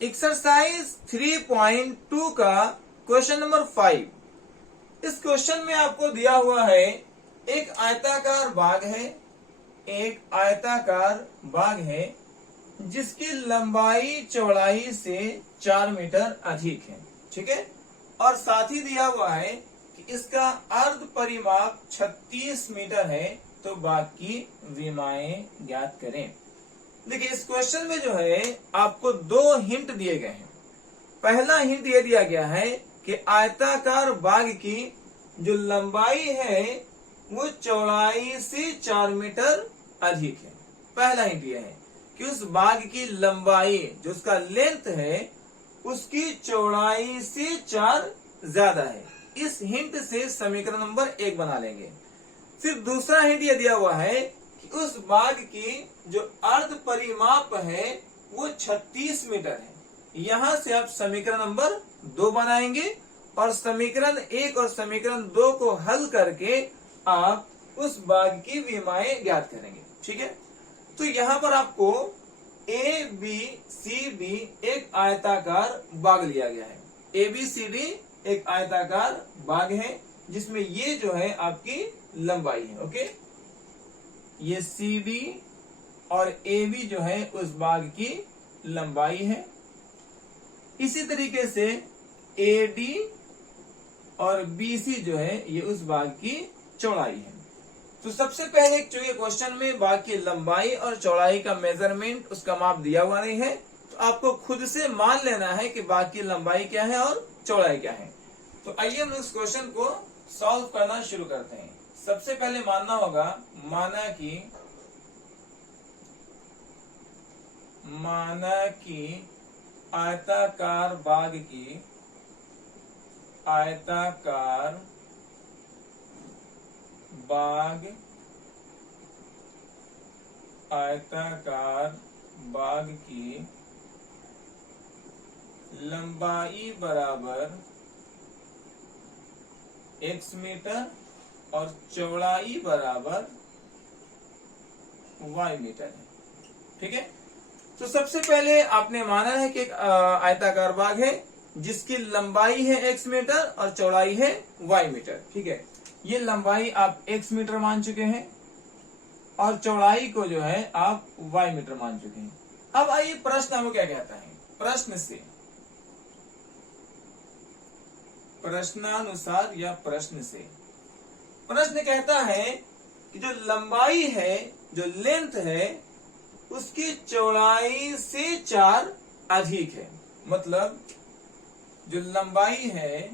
Exercise 3.2 का question number 5। इस question में आपको दिया हुआ है एक आयताकार बाग है जिसकी लंबाई चौड़ाई से 4 मीटर अधिक है। ठीक है, और साथ ही दिया हुआ है कि इसका अर्ध परिमाप 36 मीटर है, तो बाग की विमाएं ज्ञात करें। देखिए, इस क्वेश्चन में जो है आपको 2 हिंट दिए गए हैं। पहला हिंट ये दिया गया है कि आयताकार बाग की जो लंबाई है वो चौड़ाई से 4 मीटर अधिक है। पहला हिंट ये है कि उस बाग की लंबाई, जो उसका लेंथ है, उसकी चौड़ाई से 4 ज्यादा है। इस हिंट से समीकरण नंबर 1 बना लेंगे। फिर दूसरा हिंट ये दिया हुआ है कि उस बाग की जो अर्ध परिमाप है वो 36 मीटर है। यहां से आप समीकरण नंबर 2 बनाएंगे और समीकरण 1 और समीकरण 2 को हल करके आप उस बाग की विमाएं ज्ञात करेंगे। ठीक है, तो यहां पर आपको ABCD एक आयताकार बाग लिया गया है। ABCD एक आयताकार बाग है जिसमें ये जो है आपकी लंबाई है। ओके, ये CD और AB जो है उस बाग की लंबाई है। इसी तरीके से AD और BC जो है ये उस बाग की चौड़ाई है। तो सबसे पहले जो ये क्वेश्चन में बाग की लंबाई और चौड़ाई का मेजरमेंट, उसका माप दिया हुआ नहीं है, तो आपको खुद से मान लेना है कि बाग की लंबाई क्या है और चौड़ाई क्या है। तो आइए हम इस क्वेश्चन को सॉल्व करना शुरू करते हैं। सबसे पहले मानना होगा, माना कि आयताकार बाग की लंबाई बराबर x मीटर और चौड़ाई बराबर y मीटर है। ठीक है, तो सबसे पहले आपने माना है कि एक आयताकार बाग है जिसकी लंबाई है x मीटर और चौड़ाई है y मीटर। ठीक है, ये लंबाई आप x मीटर मान चुके हैं और चौड़ाई को जो है आप y मीटर मान चुके हैं। अब आइए प्रश्न हमको क्या कहता है। प्रश्नानुसार या प्रश्न से प्रश्न कहता है कि जो लंबाई है, जो लेंथ है, उसकी चौड़ाई से 4 अधिक है। मतलब जो लंबाई है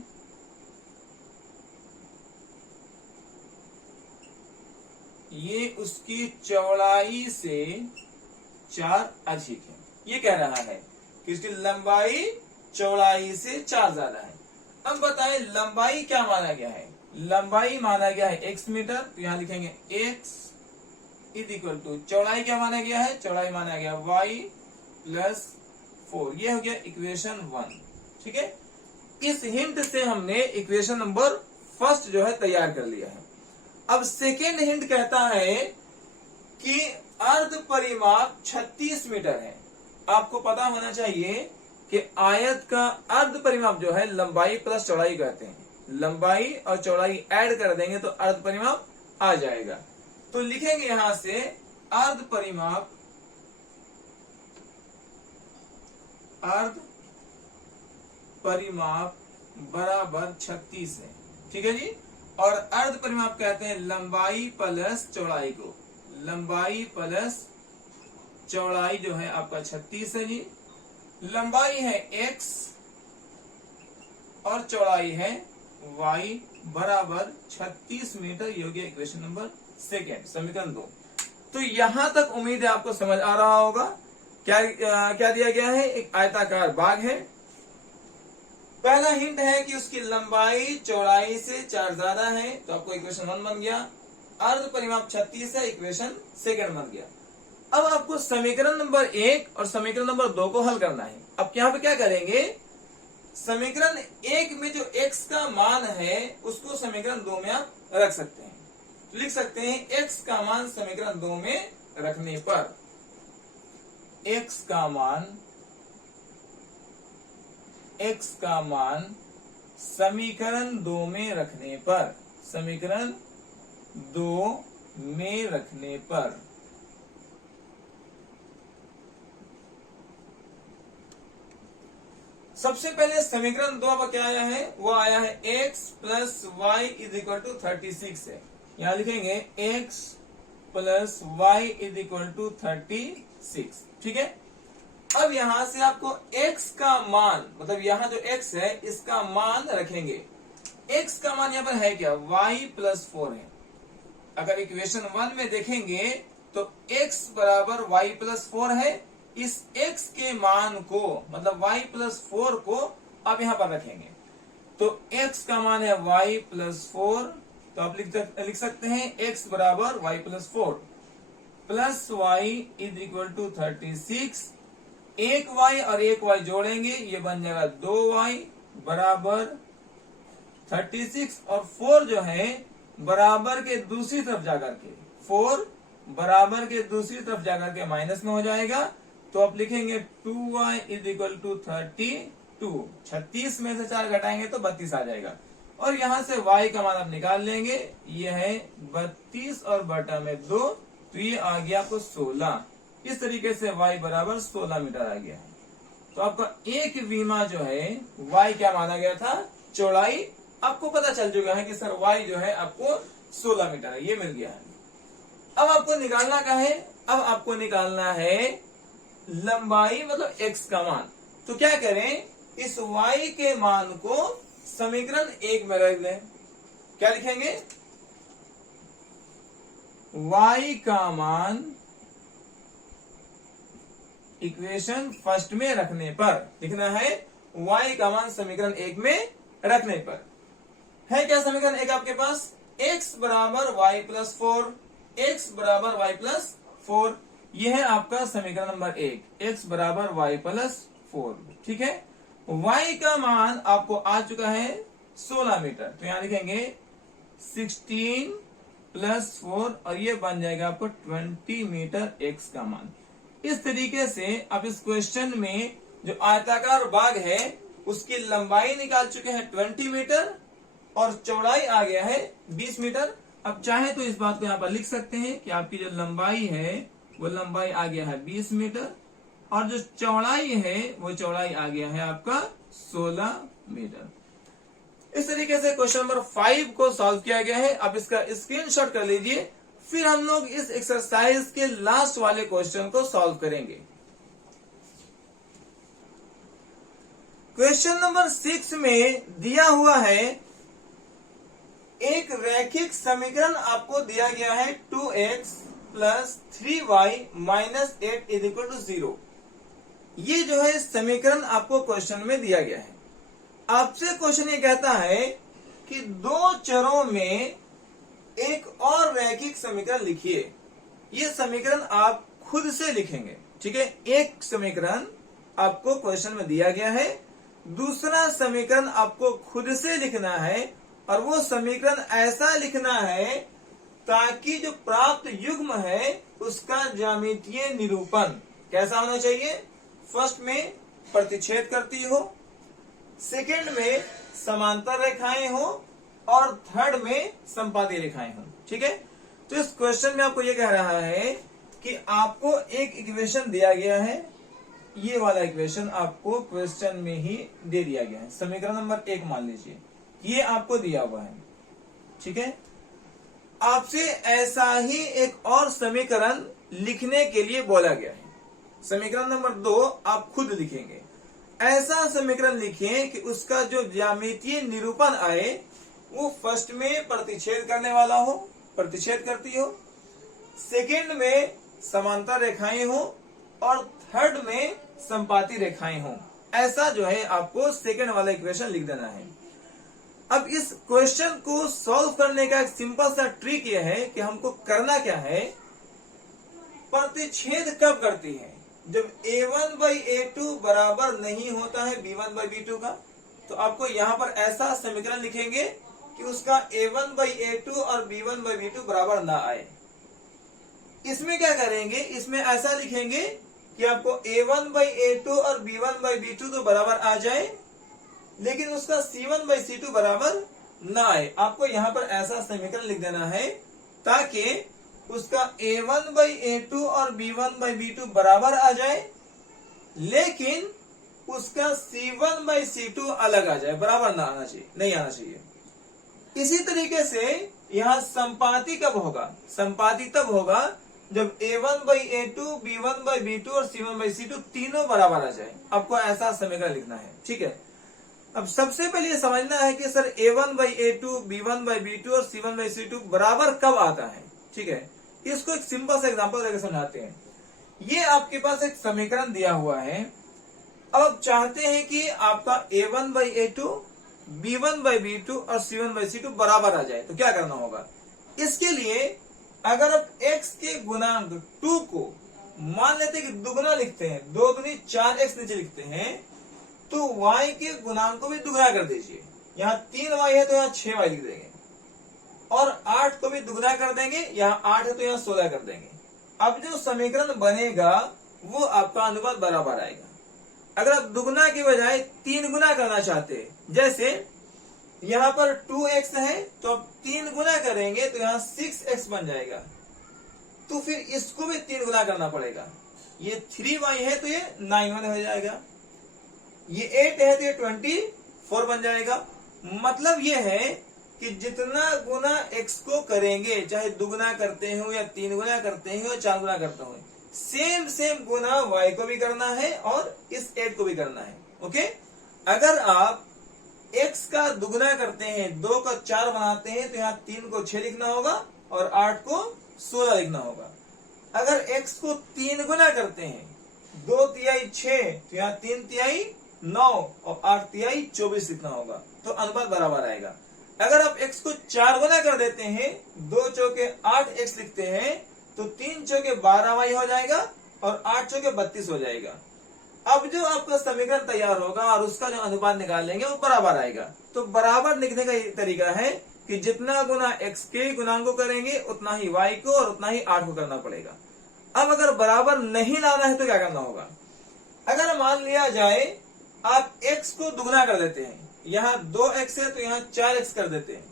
ये उसकी चौड़ाई से 4 अधिक है। ये कह रहा है कि इसकी लंबाई चौड़ाई से 4 ज्यादा है। अब बताएं लंबाई क्या माना गया है। लंबाई माना गया है x मीटर, तो यहां लिखेंगे x इज इक्वल टू चौड़ाई क्या माना गया है, चौड़ाई माना गया y प्लस 4। ये हो गया इक्वेशन 1। ठीक है, इस हिंट से हमने इक्वेशन नंबर 1 जो है तैयार कर लिया है। अब सेकेंड हिंट कहता है कि अर्ध परिमाप 36 मीटर है। आपको पता होना चाहिए कि आयत का अर्ध परिमाप जो है लंबाई प्लस चौड़ाई कहते हैं। लंबाई और चौड़ाई ऐड कर देंगे तो अर्ध परिमाप आ जाएगा। तो लिखेंगे यहां से अर्ध परिमाप बराबर 36 है। ठीक है जी, और अर्ध परिमाप कहते हैं लंबाई प्लस चौड़ाई को। लंबाई प्लस चौड़ाई जो है आपका 36 है जी। लंबाई है x और चौड़ाई है y बराबर 36 मीटर। ये हो गया इक्वेशन नंबर 2, समीकरण 2। तो यहां तक उम्मीद है आपको समझ आ रहा होगा। क्या दिया गया है, एक आयताकार बाग है। पहला हिंट है कि उसकी लंबाई चौड़ाई से 4 ज्यादा है, तो आपको इक्वेशन 1 बन गया। अर्ध परिमाप 36 है, इक्वेशन 2 बन गया। अब आपको समीकरण नंबर 1 और समीकरण नंबर 2 को हल करना है। अब यहाँ पे क्या करेंगे, समीकरण 1 में जो x का मान है उसको समीकरण 2 में आप रख सकते हैं। तो लिख सकते हैं x का मान समीकरण 2 में रखने पर x का मान x का मान समीकरण 2 में रखने पर, समीकरण 2 में रखने पर सबसे पहले समीकरण 2 अब क्या आया है, वो आया है x plus y is equal to 36 है। यहां लिखेंगे x plus y is equal to 36। ठीक है, अब यहां से आपको x का मान, मतलब यहां जो x है इसका मान रखेंगे। x का मान यहां पर है क्या, y प्लस 4 है। अगर इक्वेशन 1 में देखेंगे तो x बराबर y प्लस 4 है। इस x के मान को, मतलब y प्लस 4 को आप यहां पर रखेंगे तो x का मान है y प्लस 4, तो आप लिख सकते हैं x बराबर y plus 4 plus y is equal to 36। एक y और एक y जोड़ेंगे, ये बन जाएगा 2y बराबर 36, और 4 जो है बराबर के दूसरी तरफ जाकर के, 4 बराबर के दूसरी तरफ जाकर के माइनस में हो जाएगा, तो आप लिखेंगे 2y इज इक्वल टू 32। 36 में से 4 घटाएंगे तो 32 आ जाएगा, और यहां से y का मान आप निकाल लेंगे, ये है 32 और बटा में 2, तो ये आ गया आपको 16। इस तरीके से y बराबर 16 मीटर आ गया है। तो आपका एक विमा जो है y क्या माना गया था, चौड़ाई आपको पता चल चुका है कि सर y जो है आपको 16 मीटर है, ये मिल गया है। अब आपको निकालना क्या है, अब आपको निकालना है लंबाई, मतलब x का मान। तो क्या करें, इस y के मान को समीकरण 1 में रख दें। क्या लिखेंगे, y का मान इक्वेशन फर्स्ट में रखने पर, लिखना है y का मान समीकरण 1 में रखने पर। है क्या समीकरण 1 आपके पास, x बराबर y प्लस 4, x बराबर y प्लस 4, यह है आपका समीकरण नंबर 1, x बराबर y प्लस 4। ठीक है, y का मान आपको आ चुका है 16 मीटर, तो यहां लिखेंगे 16 प्लस 4, और ये बन जाएगा आपको 20 मीटर x का मान। इस तरीके से आप इस क्वेश्चन में जो आयताकार बाग है उसकी लंबाई निकाल चुके हैं 20 मीटर, और चौड़ाई आ गया है 20 मीटर। अब चाहे तो इस बात को यहाँ पर लिख सकते हैं कि आपकी जो लंबाई है वो लंबाई आ गया है 20 मीटर, और जो चौड़ाई है वो चौड़ाई आ गया है आपका 16 मीटर। इस तरीके से क्वेश्चन नंबर 5 को सॉल्व किया गया है। अब इसका स्क्रीनशॉट कर लीजिए, फिर हम लोग इस एक्सरसाइज के लास्ट वाले क्वेश्चन को सॉल्व करेंगे। क्वेश्चन नंबर 6 में दिया हुआ है, एक रैखिक समीकरण आपको दिया गया है 2x plus 3y minus 8 is equal to 0। ये जो है समीकरण आपको क्वेश्चन में दिया गया है। आपसे क्वेश्चन ये कहता है कि दो चरों में एक और रैखिक समीकरण लिखिए। ये समीकरण आप खुद से लिखेंगे। ठीक है, एक समीकरण आपको क्वेश्चन में दिया गया है, दूसरा समीकरण आपको खुद से लिखना है, और वो समीकरण ऐसा लिखना है ताकि जो प्राप्त युग्म है उसका ज्यामितीय निरूपण कैसा होना चाहिए, फर्स्ट में प्रतिच्छेद करती हो, सेकंड में समांतर रेखाएं हो, और थर्ड में संपाती रेखाएं हो। ठीक है, तो इस क्वेश्चन में आपको ये कह रहा है कि आपको एक इक्वेशन दिया गया है, ये वाला इक्वेशन आपको क्वेश्चन में ही दे दिया गया है। समीकरण नंबर 1 मान लीजिए, ये आपको दिया हुआ है। ठीक है, आपसे ऐसा ही एक और समीकरण लिखने के लिए बोला गया है। समीकरण नंबर 2 आप खुद लिखेंगे। ऐसा समीकरण लिखिए कि उसका जो ज्यामितीय निरूपण आए वो फर्स्ट में प्रतिच्छेद करने वाला हो, प्रतिच्छेद करती हो, सेकंड में समांतर रेखाएं हो, और थर्ड में संपाती रेखाएं हो। ऐसा जो है आपको सेकंड वाला इक्वेशन लिख देना है। अब इस क्वेश्चन को सॉल्व करने का एक सिंपल सा ट्रिक यह है कि हमको करना क्या है, प्रतिच्छेद कब करती है, जब a1 by a2 बराबर नहीं होता है b1 by b2 का। तो आपको यहाँ पर ऐसा समीकरण लिखेंगे कि उसका a1 by a2 और b1 by b2 बराबर ना आए। इसमें क्या करेंगे, इसमें ऐसा लिखेंगे कि आपको a1 by a2 और b1 by b2 तो बराबर आ जाए, लेकिन उसका C1/C2 बराबर ना आए। आपको यहाँ पर ऐसा समीकरण लिख देना है ताकि उसका A1/A2 और B1/B2 बराबर आ जाए, लेकिन उसका C1/C2 अलग आ जाए, बराबर ना आना चाहिए, नहीं आना चाहिए। इसी तरीके से यहाँ संपाती कब होगा? संपाती तब होगा जब A1/A2, B1/B2 और C1/C2 तीनों बराबर आ जाए। आपको ऐसा समीकरण लिखना है, ठीक है। अब सबसे पहले ये समझना है कि सर A1/A2, B1/B2 और C1/C2 बराबर कब आता है, ठीक है। इसको एक सिंपल सा एग्जांपल देकर समझाते हैं। ये आपके पास एक समीकरण दिया हुआ है। अब आप चाहते हैं कि आपका A1/A2, B1/B2 और C1/C2 बराबर आ जाए, तो क्या करना होगा? इसके लिए अगर आप x के गुणांक 2 को मान लेते हैं कि दुगना लिखते हैं, 2 दूनी 4x नीचे लिखते हैं, तो y के गुणांक को भी दुगना कर दीजिए। यहाँ 3y है तो यहाँ 6y लिख देंगे, और 8 को भी दुगना कर देंगे, यहाँ 8 है तो यहाँ 16 कर देंगे। अब जो समीकरण बनेगा वो आपका अनुपात बराबर आएगा। अगर आप दुगना की बजाय 3 गुना करना चाहते हैं, जैसे यहाँ पर 2x है तो आप 3 गुना करेंगे तो यहाँ 6x बन जाएगा, तो फिर इसको भी 3 गुना करना पड़ेगा। ये 3y है तो ये 9y हो जाएगा, ये 8 है तो ये 24 बन जाएगा। मतलब ये है कि जितना गुना x को करेंगे, चाहे दुगुना करते हो या 3 गुना करते हो या 4 गुना करते हो, सेम गुना y को भी करना है और इस 8 को भी करना है। ओके, अगर आप x का दुगुना करते हैं, 2 को 4 बनाते हैं, तो यहाँ 3 को 6 लिखना होगा और 8 को 16 लिखना होगा। अगर x को 3 गुना करते हैं, 2 तिहाई 6, तो यहाँ 3 तिहाई 9 और 8 तिहाई 24 लिखना होगा, तो अनुपात बराबर आएगा। अगर आप x को 4 गुना कर देते हैं, 2 चौके 8x लिखते हैं, तो 3 चौके 12y हो जाएगा और 8 चौके 32 हो जाएगा। अब जो आपका समीकरण तैयार होगा और उसका जो अनुपात निकाल लेंगे वो बराबर आएगा। तो बराबर लिखने का ये तरीका है कि जितना गुना x के गुणांक को करेंगे उतना ही y को और उतना ही 8 को करना पड़ेगा। अब अगर बराबर नहीं लाना है तो क्या करना होगा? अगर मान लिया जाए आप x को दुगना कर देते हैं, यहाँ 2x है तो यहाँ 4x कर देते हैं,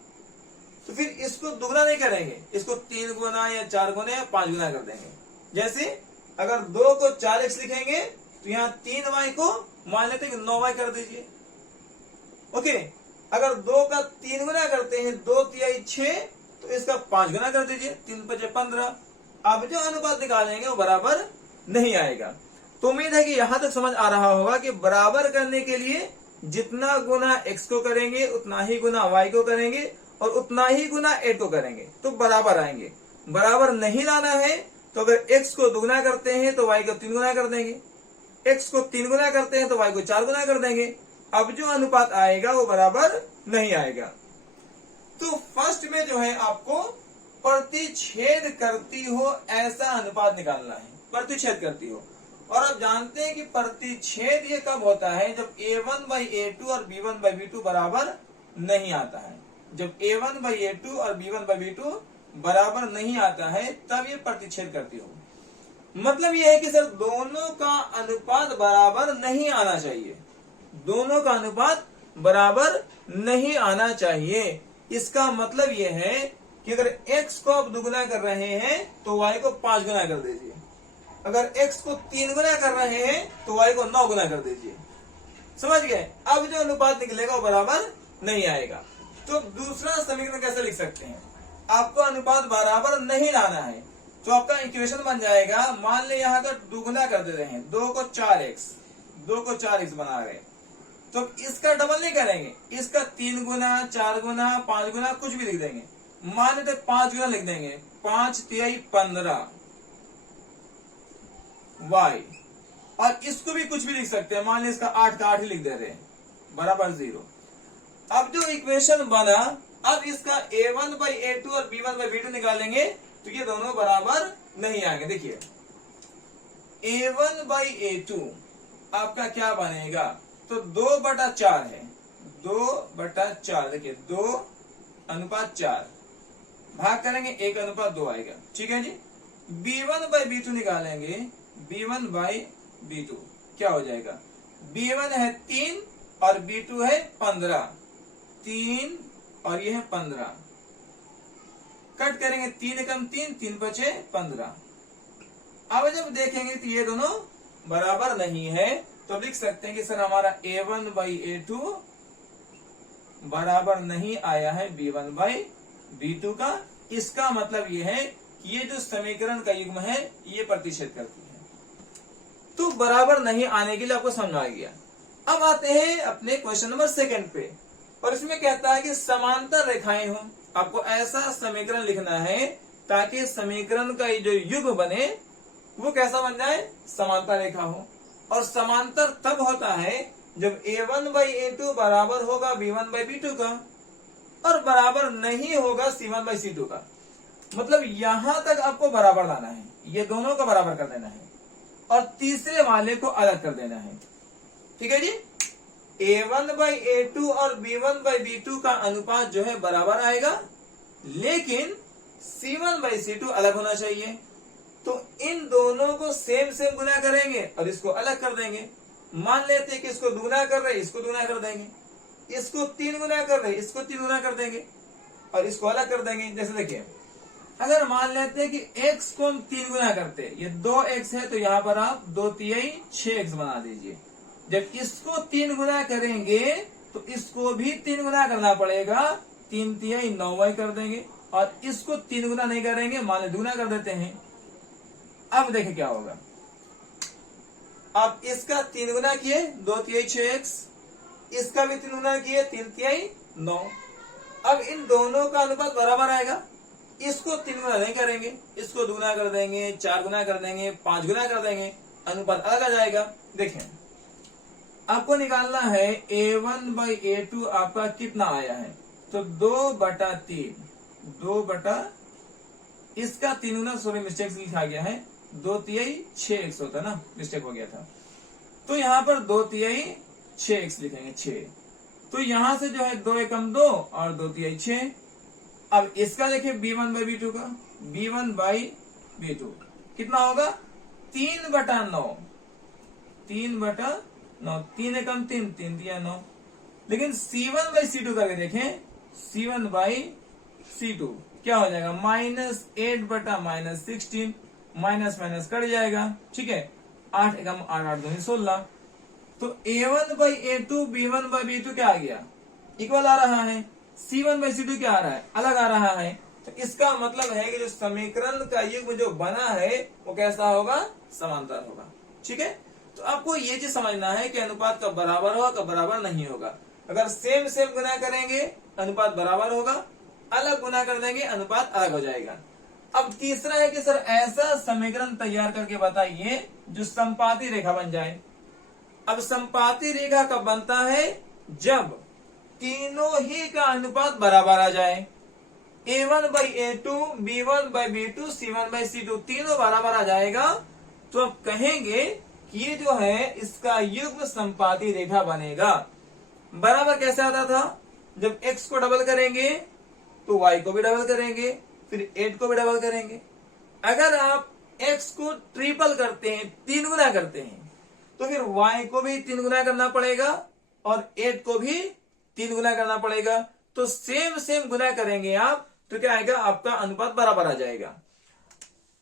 तो फिर इसको दुगना नहीं करेंगे, इसको 3 गुना या 4 गुना या 5 गुना कर देंगे। जैसे अगर 2 को 4x लिखेंगे तो यहाँ 3y को मान लेते हैं कि 9y कर दीजिए। ओके, अगर 2 का 3 गुना करते हैं, 2 तिहाई 6, तो इसका 5 गुना कर दीजिए, 3 5 15। अब जो अनुपात निकालेंगे वो बराबर नहीं आएगा। तो उम्मीद है कि यहां तक समझ आ रहा होगा कि बराबर करने के लिए जितना गुना x को करेंगे उतना ही गुना y को करेंगे और उतना ही गुना 8 को करेंगे तो बराबर आएंगे। बराबर नहीं लाना है तो अगर x को दुगुना करते हैं तो y को 3 गुना कर देंगे, x को 3 गुना करते हैं तो y को 4 गुना कर देंगे। अब जो अनुपात आएगा वो बराबर नहीं आएगा। तो फर्स्ट में जो है आपको प्रतिच्छेद करती हो ऐसा अनुपात निकालना है, प्रतिच्छेद करती हो। और आप जानते हैं कि प्रतिच्छेद ये कब होता है? जब A1/A2 और B1/B2 बराबर नहीं आता है। जब A1/A2 और B1/B2 बराबर नहीं आता है तब ये प्रतिच्छेद करती हो। मतलब ये है कि सर दोनों का अनुपात बराबर नहीं आना चाहिए, दोनों का अनुपात बराबर नहीं आना चाहिए। इसका मतलब ये है कि अगर x को आप दुगुना कर रहे हैं तो y को 5 गुना कर दीजिए, अगर x को 3 गुना कर रहे हैं तो y को 9 गुना कर दीजिए। समझ गए? अब जो अनुपात निकलेगा वो बराबर नहीं आएगा। तो दूसरा समीकरण कैसे लिख सकते हैं? आपको अनुपात बराबर नहीं लाना है तो आपका इक्वेशन बन जाएगा, मान ले यहाँ का दुगुना कर दे रहे हैं, 2 को 4x बना रहे, तो इसका डबल नहीं करेंगे, इसका 3 गुना 4 गुना 5 गुना कुछ भी लिख देंगे। मान लेते 5 गुना लिख देंगे, 5 तिहाई 15 y, और इसको भी कुछ भी लिख सकते हैं, मान लें इसका 8 का 8 ही लिख दे रहे हैं, बराबर 0। अब जो इक्वेशन बना, अब इसका A1/A2 और B1/B2 निकालेंगे तो ये दोनों बराबर नहीं आएंगे। देखिए A1/A2 आपका क्या बनेगा? तो 2/4 है, 2/4, देखिए 2:4 भाग करेंगे 1:2 आएगा, ठीक है जी। B1/B2 निकालेंगे, B1/B2 क्या हो जाएगा? B1 है 3 और B2 है 15, 3 और ये है 15, कट करेंगे 3 एकम 3, 3 बचे 15। अब जब देखेंगे तो ये दोनों बराबर नहीं है, तो लिख सकते हैं कि सर हमारा A1/A2 बराबर नहीं आया है B1/B2 का। इसका मतलब ये है कि ये जो समीकरण का युग्म है ये प्रतिशत करती है। तो बराबर नहीं आने के लिए आपको समझ आ गया। अब आते हैं अपने क्वेश्चन नंबर 2 पे, और इसमें कहता है कि समांतर रेखाएं हो। आपको ऐसा समीकरण लिखना है ताकि समीकरण का जो युग्म बने वो कैसा बन जाए, समांतर रेखा हो। और समांतर तब होता है जब A1/A2 बराबर होगा B1/B2 का और बराबर नहीं होगा C1/C2 का। मतलब यहां तक आपको बराबर लाना है, ये दोनों को बराबर कर देना है और तीसरे वाले को अलग कर देना है। ठीक है जी। A1/A2 और B1/B2 का अनुपात जो है बराबर आएगा, लेकिन C1/C2 अलग होना चाहिए। तो इन दोनों को सेम सेम गुना करेंगे और इसको अलग कर देंगे। मान लेते हैं कि इसको दुगुना कर रहे, इसको दुगुना कर देंगे, इसको 3 गुना कर रहे, इसको 3 गुना कर देंगे और इसको अलग कर देंगे। जैसे देखिए, अगर मान लेते हैं कि x को हम 3 गुना करते हैं, ये 2x है तो यहाँ पर आप 2×3 6x बना दीजिए। जब इसको 3 गुना करेंगे तो इसको भी 3 गुना करना पड़ेगा, 3×3 9y कर देंगे। और इसको 3 गुना नहीं करेंगे, मान लो दुगुना कर देते हैं। अब देखिए क्या होगा, अब इसका 3 गुना किए 2×3 6x, इसका भी 3 गुना किए 3×3 9। अब इन दोनों का अनुपात बराबर आएगा। इसको 3 गुना नहीं करेंगे, इसको दुगुना कर देंगे, 4 गुना कर देंगे, 5 गुना कर देंगे, अनुपात अलग आ जाएगा। देखें, आपको निकालना है A1/A2 आपका कितना आया है, तो 2/3, 2 इसका 3 गुना, सॉरी मिस्टेक से लिखा गया है, 2×3 6x होता ना, मिस्टेक हो गया था। तो यहाँ पर 2×3 6x लिखेंगे 6। तो यहां से जो है 2 एकम 2 और 2×3 6। अब इसका देखिए B1/B2 का, B1/B2 कितना होगा, 3/9, 3/9, 3 एकम 3, 3×3 9। लेकिन C1/C2 करके देखें, C1/C2 क्या हो जाएगा, -8/-16, माइनस माइनस कट जाएगा। ठीक है, 8 एकम 8, 8 दूनी 16। तो A1/A2 B1/B2 क्या आ गया, इक्वल आ रहा है। C1/C2 क्या आ रहा है, अलग आ रहा है। तो इसका मतलब है कि जो समीकरण का युग्म जो बना है वो कैसा होगा, समांतर होगा। ठीक है, तो आपको ये चीज समझना है कि अनुपात कब बराबर होगा, कब बराबर नहीं होगा। अगर सेम सेम गुना करेंगे अनुपात बराबर होगा, अलग गुना कर देंगे अनुपात अलग हो जाएगा। अब तीसरा है कि सर ऐसा समीकरण तैयार करके बताइए जो संपाती रेखा बन जाए। अब संपाती रेखा कब बनता है, जब तीनों ही का अनुपात बराबर आ जाए। A1/A2, B1/B2, C1/C2 तीनों बराबर आ जाएगा, तो अब कहेंगे कि ये जो है इसका युग्म संपाती रेखा बनेगा। बराबर कैसे आता था, जब x को डबल करेंगे तो y को भी डबल करेंगे, फिर 8 को भी डबल करेंगे। अगर आप x को ट्रिपल करते हैं, 3 गुना करते हैं, तो फिर y को भी 3 गुना करना पड़ेगा और 8 को भी 3 गुना करना पड़ेगा। तो सेम सेम गुना करेंगे आप तो क्या आएगा, आपका अनुपात बराबर आ जाएगा।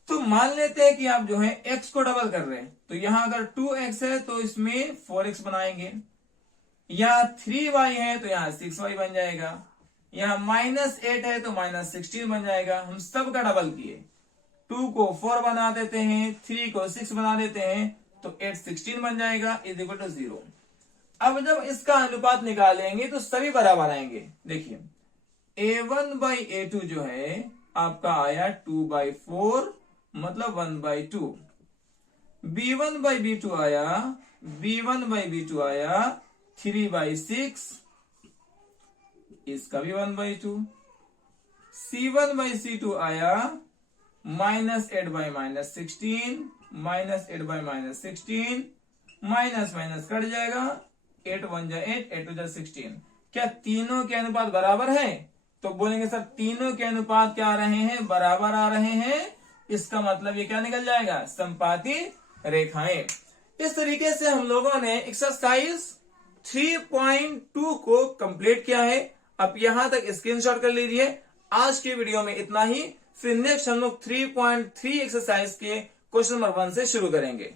तो मान लेते हैं कि आप जो है x को डबल कर रहे हैं, तो यहां अगर 2x है तो इसमें 4x बनाएंगे, यहाँ 3y है तो यहाँ 6y बन जाएगा, यहाँ -8 है तो -16 बन जाएगा। हम सब का डबल किए, 2 को 4 बना देते हैं, 3 को 6 बना देते हैं, तो 8 16 बन जाएगा, = 0। अब जब इसका अनुपात निकालेंगे तो सभी बराबर आएंगे। देखिए A1/A2 जो है आपका आया 2/4, मतलब 1/2। B1/B2 आया 3/6, इसका भी 1/2। C1/C2 आया -8/-16, -8/-16, माइनस माइनस कट जाएगा, 8 1 जा 8, 8 2 जा 16। क्या तीनों के अनुपात बराबर है, तो बोलेंगे सर तीनों के अनुपात क्या आ रहे हैं, बराबर आ रहे हैं। इसका मतलब ये क्या निकल जाएगा, संपाती रेखाएं। इस तरीके से हम लोगों ने एक्सरसाइज 3.2 को कंप्लीट किया है। अब यहां तक स्क्रीनशॉट कर लीजिए। आज की वीडियो में इतना ही। फिर नेक्स्ट हम लोग 3.3 एक्सरसाइज के क्वेश्चन नंबर 1 से शुरू करेंगे।